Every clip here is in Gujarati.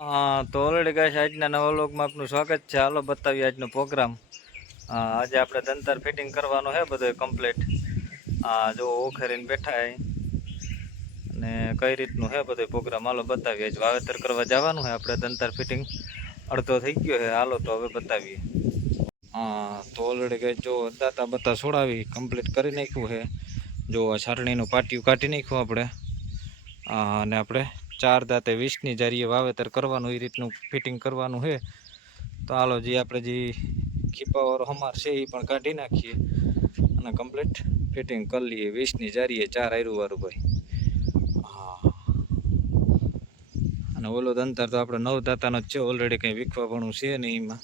તો ઓલરેડી ગાઈસ આજના નવા વ્લોગમાં આપનું સ્વાગત છે. હાલો બતાવીએ આજનો પ્રોગ્રામ. આજે આપણે દંતાર ફિટિંગ કરવાનો છે બધો કમ્પ્લીટ. જો ઓખેરીને બેઠા અને કઈ રીતનું છે બધો પ્રોગ્રામ હાલો બતાવીએ. વાવેતર કરવા જવાનું છે આપણે. દંતાર ફિટિંગ અડધો થઈ ગયો છે. હાલો તો હવે બતાવીએ. તો ઓલરેડી ગાઈસ જો દાતા બતા છોડાવી કમ્પ્લીટ કરી નાખ્યું છે. જો આ છાટણીનું પાટિયું કાઢી નાખ્યું આપણે. અને આપણે 4 દાંતે 20ની જારીએ વાવેતર કરવાનું એ રીતનું ફિટિંગ કરવાનું છે. તો હાલો જે આપણે જે ખીપાવાળો હમાર છે એ પણ કાઢી નાખીએ અને કમ્પ્લીટ ફિટિંગ કરી લઈએ 20ની જારીએ 4 આયરુંવાળું ભાઈ. અને ઓલો દંતાર તો આપણે 9 દાંતાનો જ છે. ઓલરેડી કંઈ વિખવાપણું છે નહીં એમાં.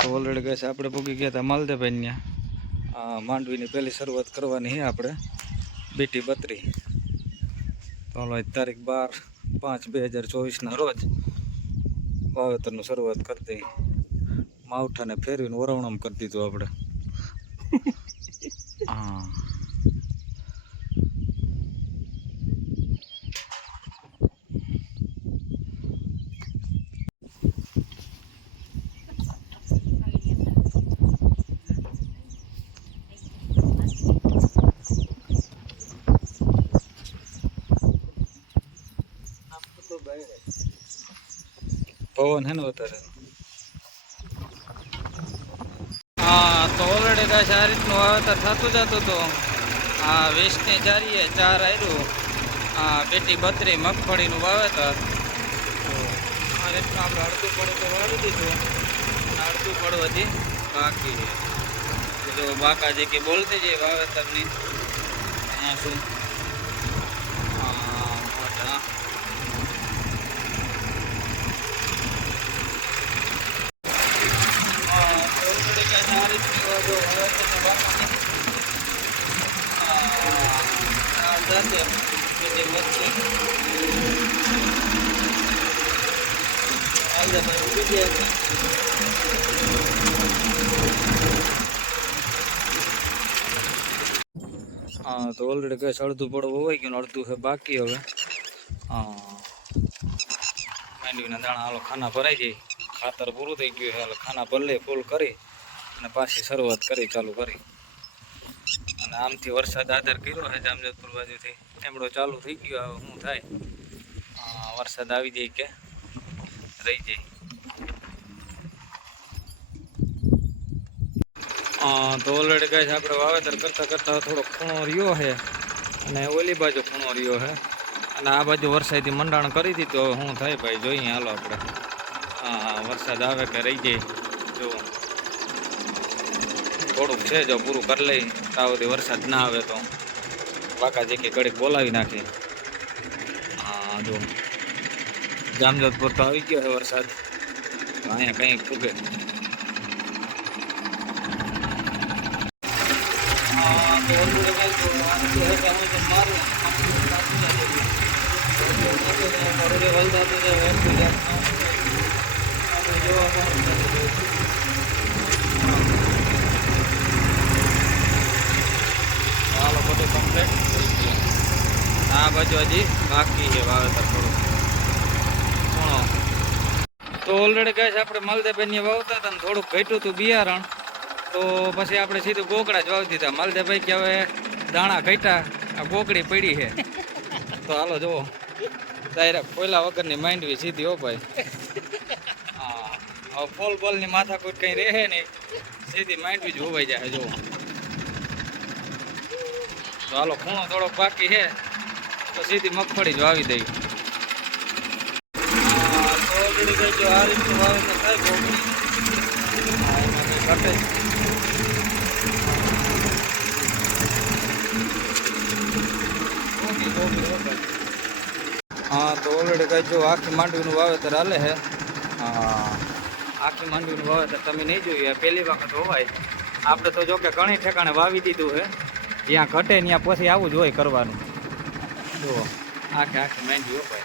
તો ઓલરેડી કહે છે આપણે પૂગી ગયા હતા માલદેભાઈ ત્યાં. માંડવીની પહેલી શરૂઆત કરવાની છે આપણે બીટી 32. તો હાલો તારીખ 12/5/2024ના રોજ વાવેતરનું શરૂઆત કરી દઈ. માવઠાને ફેરવીને વરવણમ કરી દીધું આપણે. પવન હે ને વધારે. તો ઓલરેડી ગાઈસ આ રીતનું વાવેતર થતું જતું હતું. 20ની જારીએ 4 આયરું. બીટી 32 મગફળીનું વાવેતર. આ રીતનું આપણે અડધું પડું તો વાવી દીધું. અડધું પડું હજી બાકી છે. જો બાકા જે કે બોલતી જાય વાવેતરની અહીંયા શું તો ઓલરેડી કઈ અડધું પડવું હોય ગયું, અડધું છે બાકી. હવે માંડવીના દાણા હાલો ખાના ભરાઈ જાય. ખાતર પૂરું થઈ ગયું છે. હાલો ખાના ભલે ફૂલ કરી અને પાછી શરૂઆત કરી ચાલુ કરી. અને આમથી વરસાદ આધાર કર્યો છે જામજોધપુર બાજુથી. એમડો ચાલુ થઈ ગયો. હવે શું થાય, વરસાદ આવી જાય કે રહી જાય. તો ઓલરેડી ગાઈસ આપણે વાવેતર કરતાં કરતાં થોડો ખૂણો રહ્યો છે અને ઓલી બાજુ ખૂણો રહ્યો છે અને આ બાજુ વરસાદથી મંડાણ કરી દીધું. હવે શું થાય ભાઈ જોઈએ. હાલો આપણે વરસાદ આવે કે રહી જાય. જો થોડુંક છે, જો પૂરું કરી લઈ ત્યાં સુધી વરસાદ ના આવે તો બાકા જે કે ઘડીક બોલાવી નાખે. જો જામજોધપુર તો આવી ગયો છે વરસાદ. અહીંયા કંઈક ફૂગે. આ બાજુ હજી બાકી છે વાવેતર થોડું. તો ઓલરેડી કહે છે આપણે માલદેભાઈ વાવતા હતા ને થોડુંક ઘટ્યું હતું બિયારણ. તો પછી આપણે સીધું ગોકડા જ વાવી દીધા. માલદેભાઈ કે હવે દાણા ઘટ્યા, આ ગોકડી પડી છે. તો હાલો જુઓ ડાયરેક્ટ કોયલા વગરની માંડવી સીધી. હો ભાઈ, હવે ફોલ બોલની માથાકૂટ કંઈ રહે નહીં, સીધી માંડવી જ હોવાઈ જાય. જુઓ તો હાલો ખૂણો થોડોક બાકી છે તો સીધી મગફળી જ વાવી દઈ. ઓલરેડી જો આ રીતનું વાવેતર થાય ગોકડી ઘટે. તો ઓલરેડી કઈ જો આખી માંડવીનું વાવેતર હાલે છે. આખી માંડવીનું વાવેતર તમે નહીં જોયું, પહેલી વખત હોવાય. આપણે તો જો કે ઘણી ઠેકાણે વાવી દીધું છે. જ્યાં ઘટે ત્યાં પછી આવું જ હોય કરવાનું. જુઓ આખી માંડવી હોય.